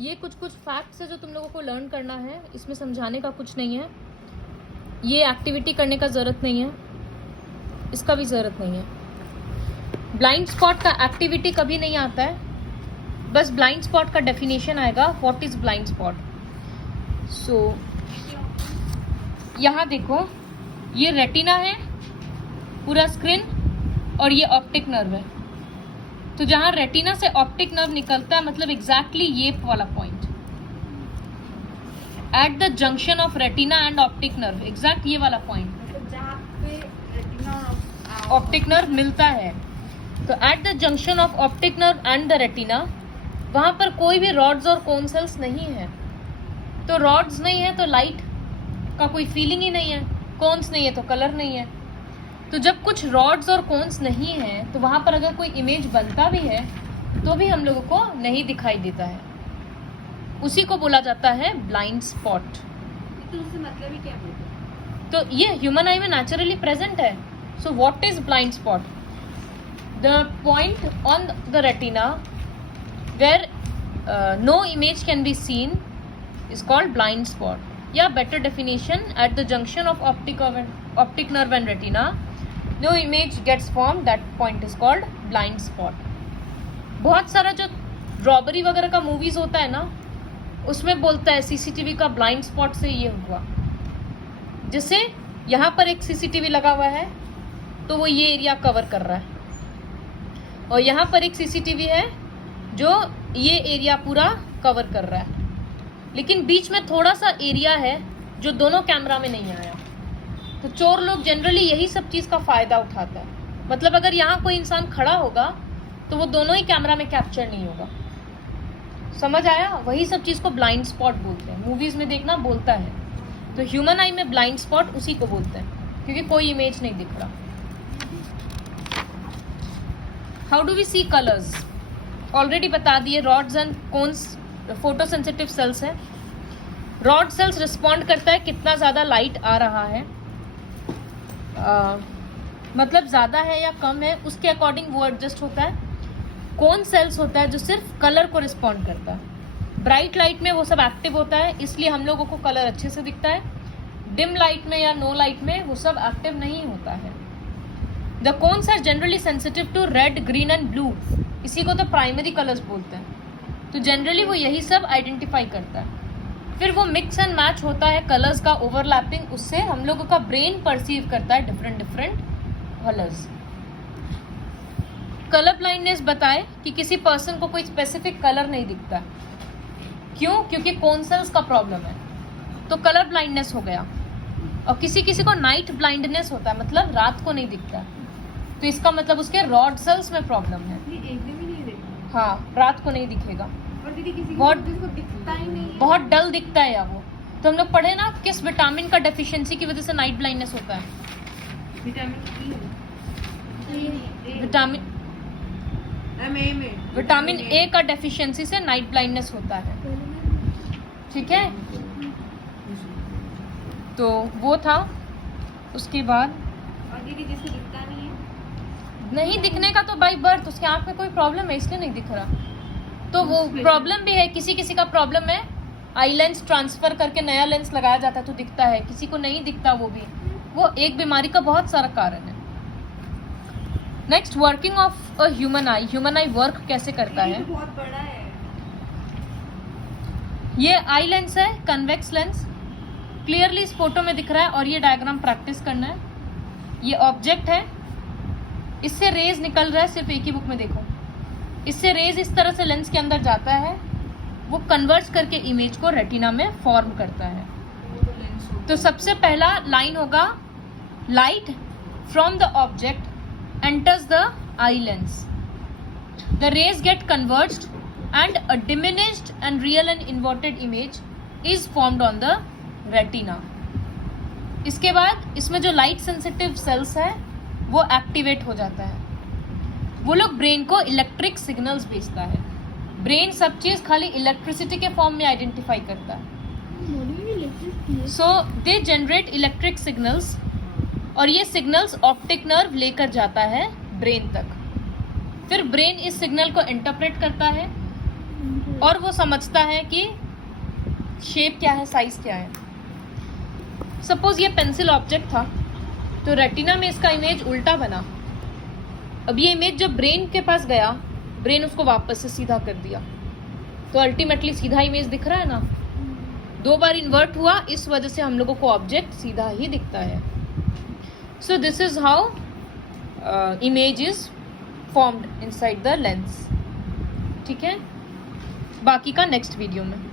ये कुछ फैक्ट्स है जो तुम लोगों को लर्न करना है, इसमें समझाने का कुछ नहीं है, ये एक्टिविटी करने का ज़रूरत नहीं है, इसका भी ज़रूरत नहीं है। ब्लाइंड स्पॉट का एक्टिविटी कभी नहीं आता है, बस ब्लाइंड स्पॉट का डेफिनेशन आएगा, व्हाट इज़ ब्लाइंड स्पॉट। सो यहाँ देखो, ये रेटिना है पूरा स्क्रीन और ये ऑप्टिक नर्व है। तो जहाँ रेटिना से ऑप्टिक नर्व निकलता है मतलब एग्जैक्टली ये वाला point, at the junction of retina and optic nerve, exact ये वाला पॉइंट जहाँ पे रेटिना ऑप्टिक नर्व मिलता है। तो at the junction of optic nerve and the retina, वहां पर कोई भी रॉड्स और कोन सेल्स नहीं है। तो रॉड्स नहीं है तो लाइट का कोई फीलिंग ही नहीं है, कोन्स नहीं है तो कलर नहीं है। तो जब कुछ रॉड्स और कोन्स नहीं है तो वहां पर अगर कोई इमेज बनता भी है तो भी हम लोगों को नहीं दिखाई देता है, उसी को बोला जाता है ब्लाइंड स्पॉट। तो उससे मतलब ही क्या है? तो ये ह्यूमन आई में नेचुरली प्रेजेंट है। So what is blind spot? The point on the retina where no image can be seen is called blind spot. या better definition, at the junction of optic nerve and retina, no image gets formed, that point is called blind spot. बहुत सारा जो robbery वगैरह का movies होता है ना, उसमें बोलता है सीसीटीवी का ब्लाइंड स्पॉट से ये हुआ। जैसे यहाँ पर एक सीसीटीवी लगा हुआ है तो वो ये एरिया कवर कर रहा है, और यहाँ पर एक सीसीटीवी है जो ये एरिया पूरा कवर कर रहा है, लेकिन बीच में थोड़ा सा एरिया है जो दोनों कैमरा में नहीं आया। तो चोर लोग जनरली यही सब चीज़ का फ़ायदा उठाता है। मतलब अगर यहाँ कोई इंसान खड़ा होगा तो वो दोनों ही कैमरा में कैप्चर नहीं होगा। समझ आया? वही सब चीज़ को ब्लाइंड स्पॉट बोलते हैं, मूवीज़ में देखना बोलता है। तो ह्यूमन आई में ब्लाइंड स्पॉट उसी को बोलते हैं, क्योंकि कोई इमेज नहीं दिख रहा। How do we see colours? Already बता दिए, rods and cones photo sensitive cells है। रॉड सेल्स रिस्पॉन्ड करता है कितना ज़्यादा लाइट आ रहा है, मतलब ज़्यादा है या कम है, उसके अकॉर्डिंग वो एडजस्ट होता है। कोन सेल्स होता है जो सिर्फ कलर को रिस्पॉन्ड करता है। ब्राइट लाइट में वो सब एक्टिव होता है, इसलिए हम लोगों को कलर अच्छे से दिखता है। डिम लाइट में या नो लाइट में वो सब एक्टिव नहीं होता है। The cones are generally sensitive to red, green and blue, इसी को तो प्राइमरी कलर्स बोलते हैं। तो जनरली वो यही सब आइडेंटिफाई करता है। फिर वो मिक्स एंड मैच होता है कलर्स का, ओवरलैपिंग, उससे हम लोगों का ब्रेन परसीव करता है डिफरेंट कलर्स। कलर ब्लाइंडनेस बताए कि किसी पर्सन को कोई स्पेसिफिक कलर नहीं दिखता। क्यों? क्योंकि कोन सेल्स का प्रॉब्लम है, तो कलर ब्लाइंडनेस हो गया। और किसी किसी को नाइट ब्लाइंडनेस होता है, मतलब रात को नहीं दिखता, तो इसका मतलब उसके रॉड सेल्स में प्रॉब्लम है। एकदम ही नहीं देखा। हाँ, रात को नहीं दिखेगा, और दीदी किसी बहुत को दिखता ही नहीं है। बहुत डल दिखता है या वो। तो हम लोग पढ़े ना किस विटामिन का डेफिशिएंसी की वजह से नाइट ब्लाइंडनेस होता है। विटामिन ए का डेफिशिएंसी से नाइट ब्लाइंडनेस होता है। ठीक है, तो वो था। उसके बाद और दीदी जिसको दिखता नहीं है, नहीं दिखने का तो बाई बर्थ उसके आँख में कोई प्रॉब्लम है, इसलिए नहीं दिख रहा। तो वो प्रॉब्लम भी है, किसी किसी का प्रॉब्लम है, आई लेंस ट्रांसफर करके नया लेंस लगाया जाता है तो दिखता है, किसी को नहीं दिखता। वो एक बीमारी का बहुत सारा कारण है। Next, working of a human I. Human I work कैसे करता है? बहुत बड़ा है। ये आई लेंस है, कन्वेक्स लेंस, क्लियरली इस फोटो में दिख रहा है, और ये डायग्राम प्रैक्टिस करना है। ये ऑब्जेक्ट है, इससे रेज निकल रहा है, सिर्फ एक ही बुक में देखो। इससे रेज इस तरह से लेंस के अंदर जाता है, वो कन्वर्ज करके इमेज को रेटिना में फॉर्म करता है। तो सबसे पहला लाइन होगा, light from the object enters the eye lens. The rays get converged and a diminished and real and inverted image is formed on the retina. इसके बाद इसमें जो लाइट सेंसिटिव सेल्स है वो एक्टिवेट हो जाता है। वो लोग ब्रेन को इलेक्ट्रिक सिग्नल्स भेजता है। ब्रेन सब चीज़ खाली इलेक्ट्रिसिटी के फॉर्म में आइडेंटिफाई करता है। सो दे जनरेट इलेक्ट्रिक सिग्नल्स, और ये सिग्नल्स ऑप्टिक नर्व लेकर जाता है ब्रेन तक। फिर ब्रेन इस सिग्नल को इंटरप्रेट करता है और वो समझता है कि शेप क्या है, साइज क्या है। सपोज ये पेंसिल ऑब्जेक्ट था, तो रेटिना में इसका इमेज उल्टा बना। अब ये इमेज जब ब्रेन के पास गया, ब्रेन उसको वापस से सीधा कर दिया, तो अल्टीमेटली सीधा इमेज दिख रहा है ना। 2 बार इन्वर्ट हुआ, इस वजह से हम लोगों को ऑब्जेक्ट सीधा ही दिखता है। So this is how image is formed inside the lens. ठीक है, बाकी का नेक्स्ट वीडियो में।